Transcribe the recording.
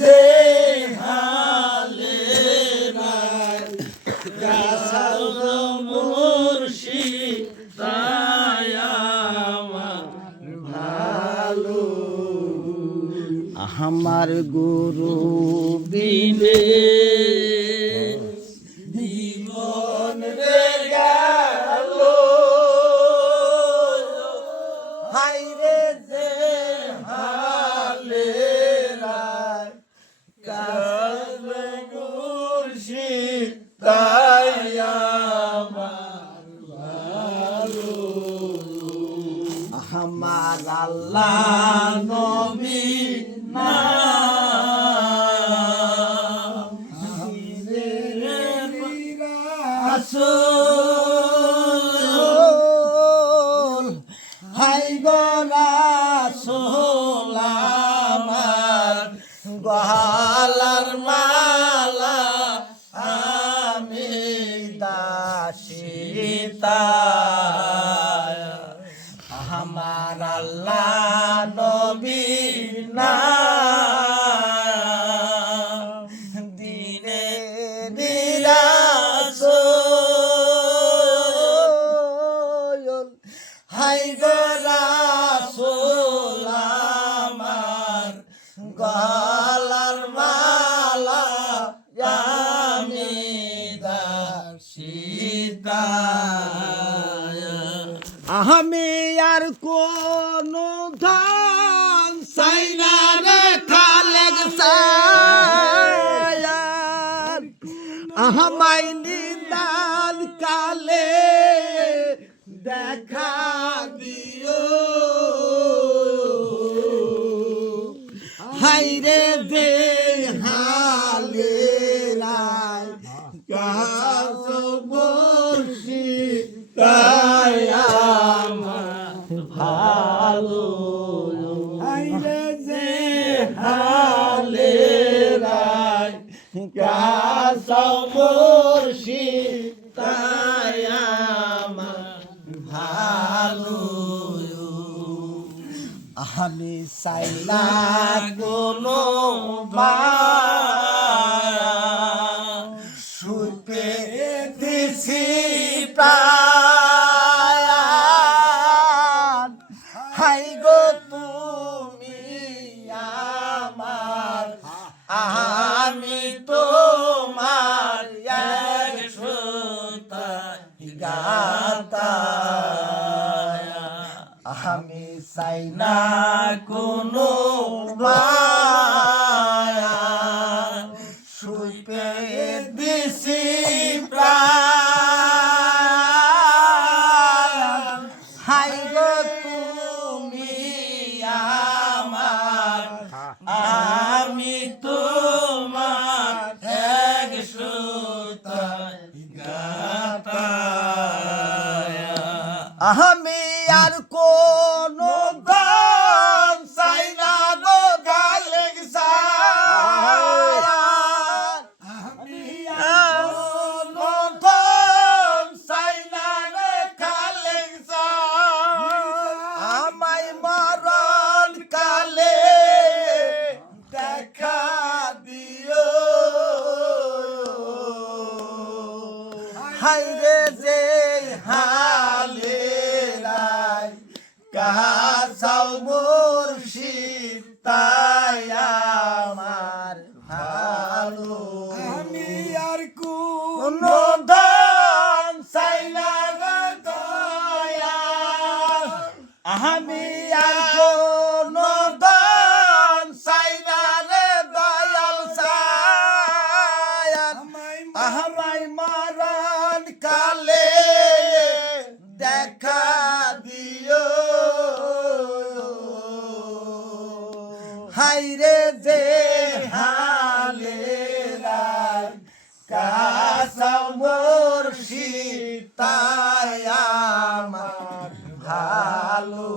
যে হালে নাই কাসাল মুর্শিদ তাই আমার ভালো আমার গুরু বিনে জীবন রে গেল হাই রে যে হালে রায় কাসবে মুর্শিদ তাই আমার ভালো আমার আল্লাহ নবী রাসূল হাই গো রাসূল আমার গলার মালা আমি দাসিতা আমার আল্লাহ নবী না দিনে রাসূল হাই গো রাসূল আমার গলার মালা আমি দাসিতা আমি আর কোন ধান চাই না রে খালেক সায়ার আমায় নিদান কালে দেখা দিও হাই রে দে হালে নাই কাস মুর্শিদ তাই আমার ভালো হাই রে যে হালে নাই কাস মুর্শিদ তাই আমার ভালো আমি চাই না কোনো সুপে দিছি প্রাণ হাই গো তুমি আমার আমি তোমার এক শ্রোতায় গাতা আমি চাই না কোনো সুপে দিছি প্রাণ হাই গো তুমি আমার আমি তোমার এক শ্রোতায় গাতা আমি আর কোন দান চাই না গো গালেক সায়ার আমি আর কোন দান চাই না রে খালেক সায়ার আমায় মরণ কালে দেখা দিও হাই রে যে হালে কাসাল মুর্শিদ তাই আমার ভালো আমি আর কোন দান চাই না রে দয়াল আমি আর কোন দান চাই না রে দয়াল সায়ার আমায় মরণ কালে দেখা দিও হাই রে যে হালে রায় কাসাল মুর্শিদ তাই আমার ভালো।